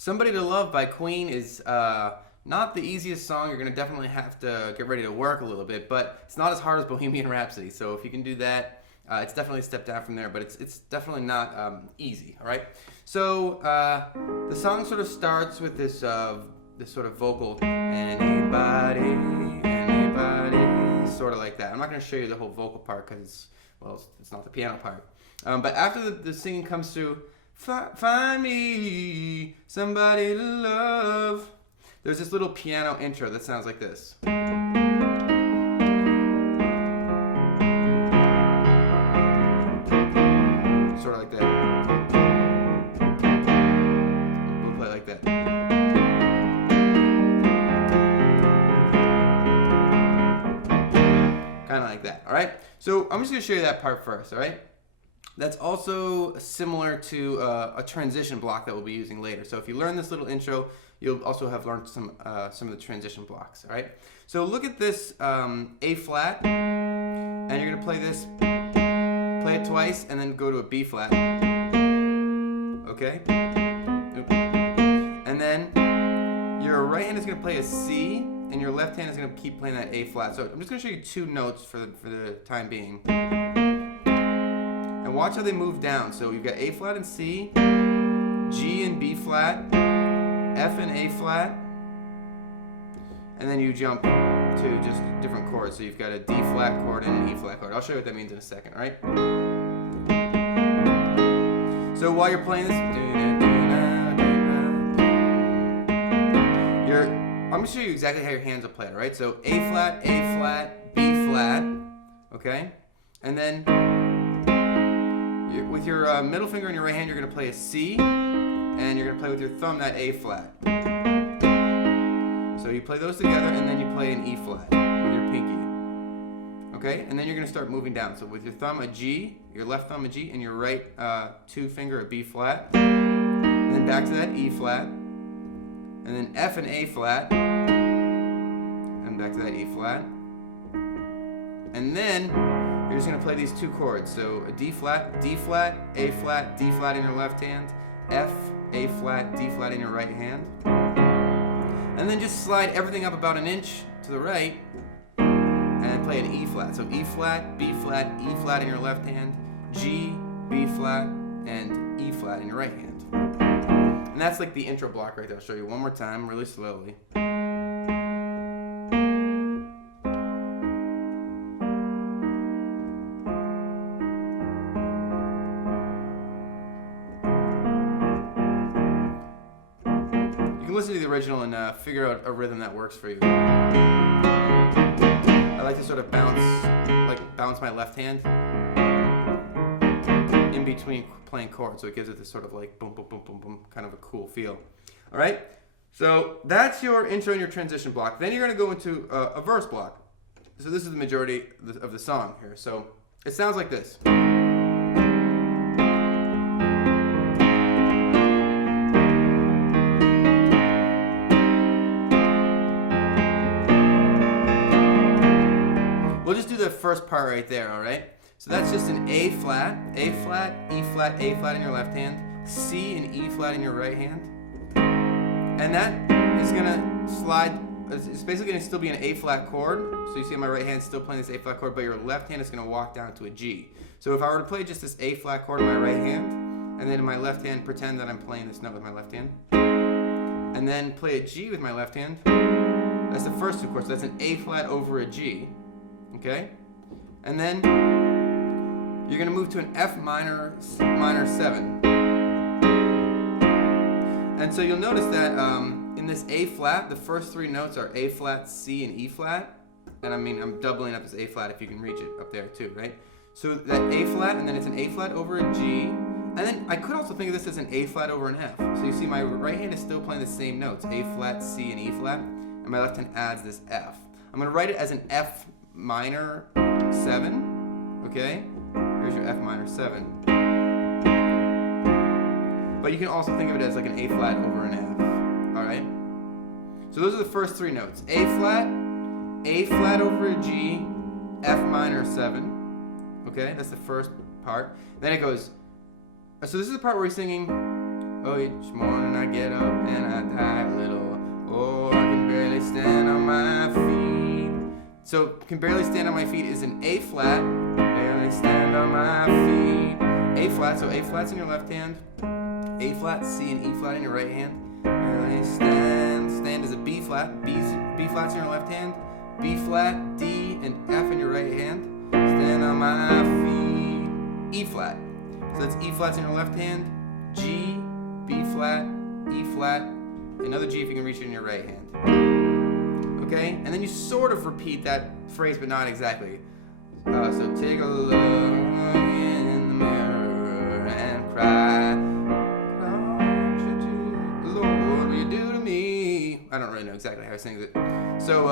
Somebody to Love by Queen is not the easiest song. You're going to definitely have to get ready to work a little bit, but it's not as hard as Bohemian Rhapsody. So if you can do that, it's definitely a step down from there, but it's definitely not easy, all right? So the song sort of starts with this sort of vocal, anybody, sort of like that. I'm not going to show you the whole vocal part because, well, it's not the piano part. But after the singing comes through, find me somebody to love, there's this little piano intro that sounds like this. Sort of like that. We'll play like that. Kind of like that, all right? So I'm just going to show you that part first, all right? That's also similar to a transition block that we'll be using later. So if you learn this little intro, you'll also have learned some of the transition blocks, all right? So look at this A flat, and you're gonna play it twice, and then go to a B flat, okay? And then your right hand is gonna play a C, and your left hand is gonna keep playing that A flat. So I'm just gonna show you two notes for the time being. And watch how they move down. So you've got A flat and C, G and B flat, F and A flat, and then you jump to just different chords. So you've got a D flat chord and an E flat chord. I'll show you what that means in a second, all right? So while you're playing this, I'm going to show you exactly how your hands will play it, all right? So A flat, B flat, okay? And then with your middle finger in your right hand, you're going to play a C, and you're going to play with your thumb that A flat. So you play those together, and then you play an E flat with your pinky. Okay? And then you're going to start moving down. So with your thumb a G, your left thumb a G, and your right two finger a B flat. And then back to that E flat. And then F and A flat. And back to that E flat. And then you're just going to play these two chords. So a D flat, A flat, D flat in your left hand, F, A flat, D flat in your right hand. And then just slide everything up about an inch to the right and play an E flat. So E flat, B flat, E flat in your left hand, G, B flat, and E flat in your right hand. And that's like the intro block right there. I'll show you one more time really slowly. Listen to the original and figure out a rhythm that works for you. I like to sort of bounce my left hand in between playing chords, so it gives it this sort of like boom, boom, boom, boom, boom, kind of a cool feel. All right, so that's your intro and your transition block. Then you're going to go into a verse block. So this is the majority of the song here. So it sounds like this. We'll just do the first part right there, all right? So that's just an A flat, E flat, A flat in your left hand, C and E flat in your right hand. And that is gonna slide, it's basically gonna still be an A flat chord. So you see my right hand still playing this A flat chord, but your left hand is gonna walk down to a G. So if I were to play just this A flat chord in my right hand, and then in my left hand, pretend that I'm playing this note with my left hand, and then play a G with my left hand, that's the first two chords. So that's an A flat over a G. Okay, and then you're going to move to an F minor 7. And so you'll notice that in this A flat, the first three notes are A flat, C, and E flat. And I mean, I'm doubling up this A flat if you can reach it up there too, right? So that A flat, and then it's an A flat over a G. And then I could also think of this as an A flat over an F. So you see my right hand is still playing the same notes, A flat, C, and E flat. And my left hand adds this F. I'm going to write it as an F minor 7, okay? Here's your F minor 7. But you can also think of it as like an A flat over an F, all right? So those are the first three notes. A flat over a G, F minor 7, okay? That's the first part. Then it goes, so this is the part where he's singing, oh, each morning I get up and So can barely stand on my feet is an A flat. Barely stand on my feet. A flat, so A flat's in your left hand. A flat, C and E flat in your right hand. Barely stand. Stand is a B flat. B flat's in your left hand. B flat, D, and F in your right hand. Stand on my feet. E flat. So that's E flat's in your left hand. G, B flat, E flat, another G if you can reach it in your right hand. Okay? And then you sort of repeat that phrase, but not exactly. So take a look in the mirror and cry. Lord, what will you do to me? I don't really know exactly how I sing it. So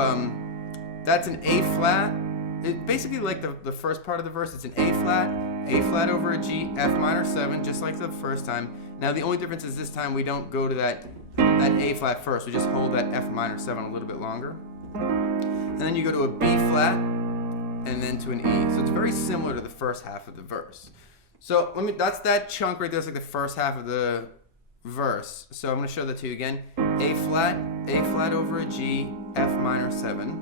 that's an A flat. It's basically like the first part of the verse. It's an A flat over a G, F minor 7, just like the first time. Now the only difference is this time we don't go to that A flat first. We just hold that F minor 7 a little bit longer. And then you go to a B flat, and then to an E. So it's very similar to the first half of the verse. So that's that chunk right there. It's like the first half of the verse. So I'm going to show that to you again. A flat over a G, F minor 7.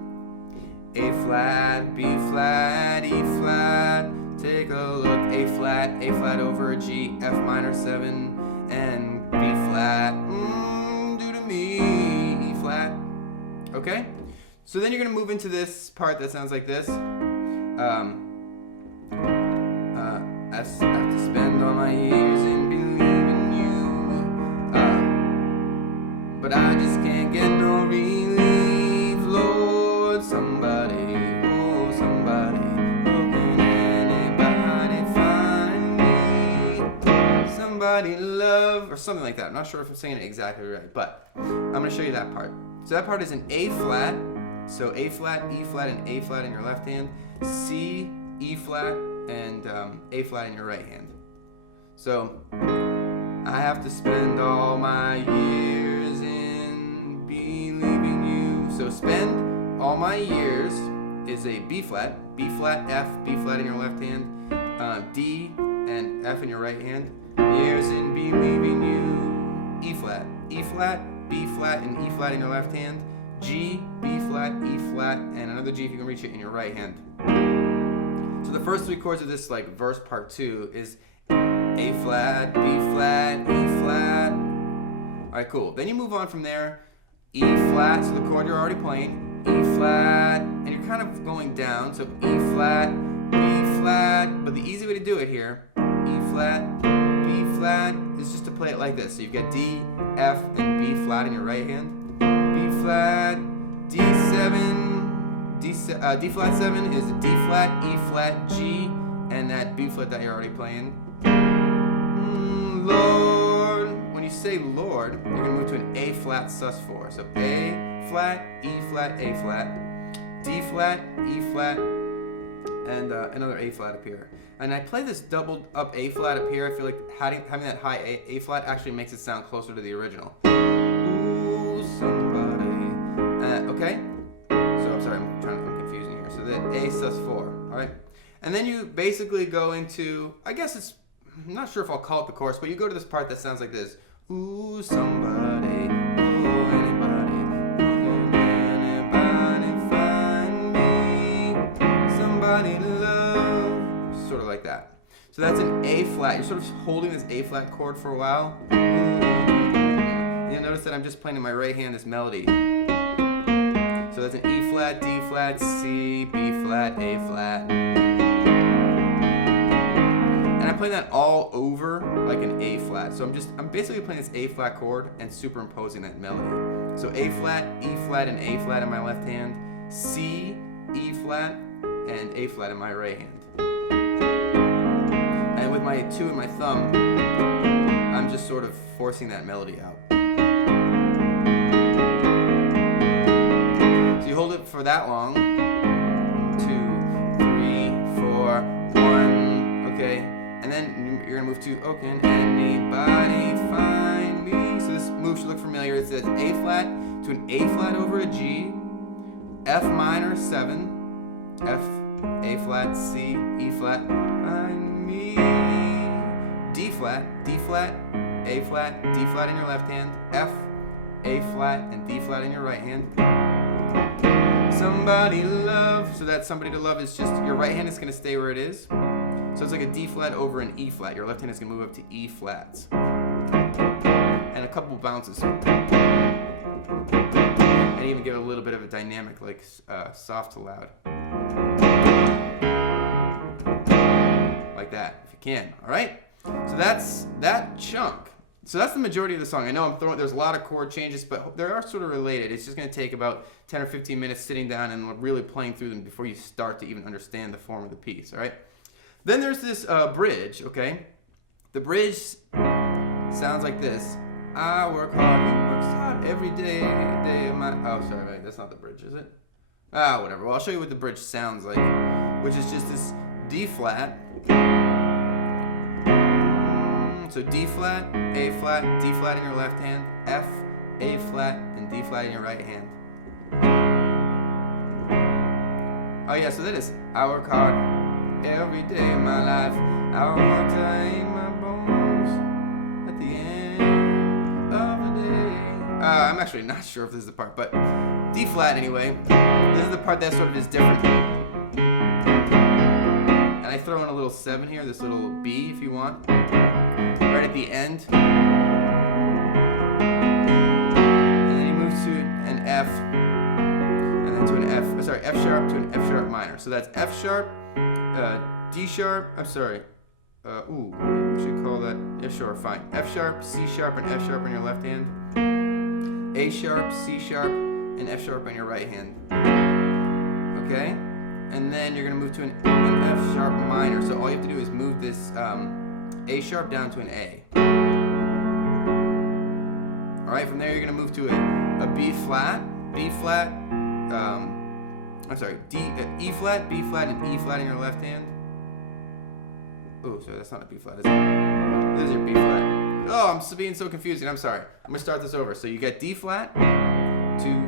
A flat, B flat, E flat. Take a look. A flat over a G, F minor 7, and B flat. Do to me, E flat. Okay? So then you're going to move into this part that sounds like this. I have to spend all my years in believing you. But I just can't get no relief, Lord. Somebody, oh somebody, oh can anybody find me? Somebody to love, or something like that. I'm not sure if I'm saying it exactly right, but I'm going to show you that part. So that part is an A flat. So A flat, E flat, and A flat in your left hand. C, E flat, and A flat in your right hand. So I have to spend all my years in believing you. So spend all my years is a B flat, F, B flat in your left hand, D and F in your right hand. Years in believing you. E flat, B flat, and E flat in your left hand. G, B flat, E flat, and another G if you can reach it in your right hand. So the first 3 chords of this like verse part 2 is A flat, B flat, E flat. Alright, cool. Then you move on from there. E flat, so the chord you're already playing. E flat, and you're kind of going down. So E flat, B flat, but the easy way to do it here, E flat, B flat, is just to play it like this. So you've got D, F, and B flat in your right hand. B flat, D7, D flat 7 is D flat, E flat, G, and that B flat that you're already playing. Lord, when you say Lord, you're going to move to an A flat sus4. So A flat, E flat, A flat, D flat, E flat, and another A flat up here. And I play this doubled up A flat up here. I feel like having that high A flat actually makes it sound closer to the original. Ooh, somebody. Okay? So I'm sorry, I'm confusing here. So the A sus4, alright? And then you basically go into, I guess I'm not sure if I'll call it the chorus, but you go to this part that sounds like this. Ooh, somebody, oh, anybody, can anybody find me? Somebody to love. Sort of like that. So that's an A flat. You're sort of holding this A flat chord for a while. You'll notice that I'm just playing in my right hand this melody. So that's an E flat, D flat, C, B flat, A flat. And I play that all over like an A flat. So I'm basically playing this A flat chord and superimposing that melody. So A flat, E flat, and A flat in my left hand, C, E flat, and A flat in my right hand. And with my 2 and my thumb, I'm just sort of forcing that melody out. So you hold it for that long. 2, 3, 4, 1. Okay. And then you're going to move to, oh, can anybody find me? So this move should look familiar. It says A flat to an A flat over a G, F minor 7, F, A flat, C, E flat, find me, D flat, A flat, D flat in your left hand, F, A flat, and D flat in your right hand. somebody to love. So that somebody to love is just, your right hand is going to stay where it is. So it's like a D flat over an E flat. Your left hand is going to move up to E flats. And a couple bounces. And even give it a little bit of a dynamic, like soft to loud. Like that, if you can, all right? So that's that chunk. So that's the majority of the song. I know there's a lot of chord changes, but they are sort of related. It's just going to take about 10 or 15 minutes sitting down and really playing through them before you start to even understand the form of the piece, all right? Then there's this bridge, okay? The bridge sounds like this. I work hard, he works hard every day of my... Oh, sorry, right, that's not the bridge, is it? Ah, whatever. Well, I'll show you what the bridge sounds like, which is just this D flat. So D flat, A flat, D flat in your left hand, F, A flat, and D flat in your right hand. Oh yeah, so that is, I work hard every day of my life. I want to eat my bones at the end of the day. I'm actually not sure if this is the part, but D flat anyway. This is the part that sort of is different. And I throw in a little 7 here, this little B if you want. Right at the end. And then he moves to an F. And then to an F sharp to an F sharp minor. So that's F sharp, D sharp, we should call that, yeah, sure, fine. F sharp, C sharp, and F sharp on your left hand. A sharp, C sharp, and F sharp on your right hand. Okay? And then you're going to move to an F sharp minor. So all you have to do is move this A sharp down to an A. Alright, from there you're going to move to a B flat, E flat, B flat, and E flat in your left hand. Oh, sorry, that's not a B flat, is it? This is your B flat. Oh, I'm being so confusing, I'm sorry. I'm going to start this over. So you got D flat, 2,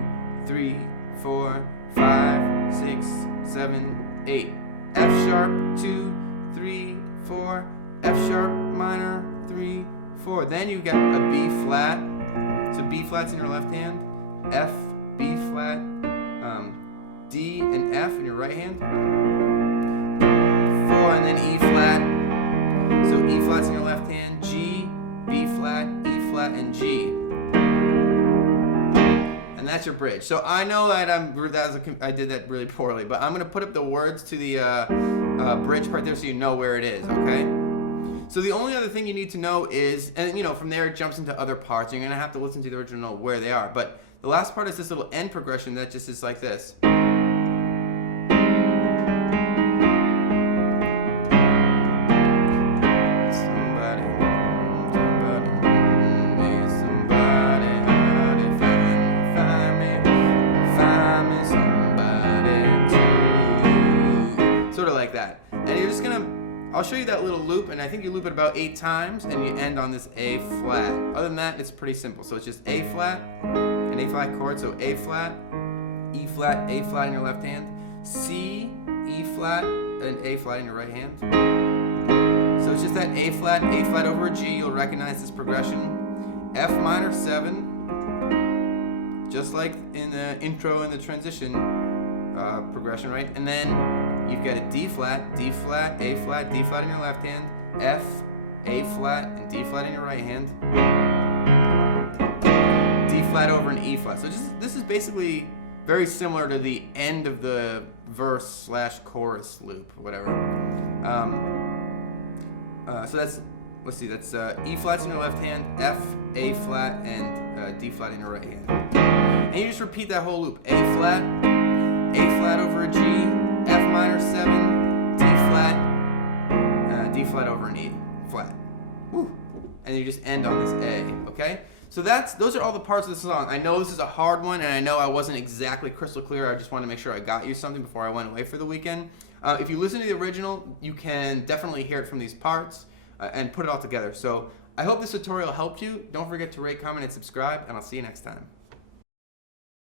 3, 4, 5, 6, 7, 8. F sharp, 2, 3, 4, F sharp minor, 3, 4. Then you got a B flat. So B flat's in your left hand. F, B flat, D and F in your right hand. 4 and then E flat. So E flat's in your left hand. G, B flat, E flat, and G. And that's your bridge. So I know that I did that really poorly, but I'm going to put up the words to the bridge part there so you know where it is, okay? So the only other thing you need to know is, and from there it jumps into other parts. You're going to have to listen to the original to know where they are. But the last part is this little end progression that just is like this. Sort of like that. And you're just going to... I'll show you that little loop, and I think you loop it about 8 times, and you end on this A flat. Other than that, it's pretty simple. So it's just A flat, an A flat chord, so A flat, A flat in your left hand, C, E flat, and A flat in your right hand. So it's just that A flat over a G. You'll recognize this progression. F minor 7, just like in the intro and the transition progression, right? And then you've got a D flat, A flat, D flat in your left hand, F, A flat, and D flat in your right hand. D flat over an E flat. So this is basically very similar to the end of the verse / chorus loop, whatever. So that's, let's see, that's E flats in your left hand, F, A flat, and D flat in your right hand. And you just repeat that whole loop. A flat over a G, F minor 7, D flat over an E flat. Woo. And you just end on this A, okay? So those are all the parts of the song. I know this is a hard one, and I know I wasn't exactly crystal clear. I just wanted to make sure I got you something before I went away for the weekend. If you listen to the original, you can definitely hear it from these parts and put it all together. So I hope this tutorial helped you. Don't forget to rate, comment, and subscribe, and I'll see you next time.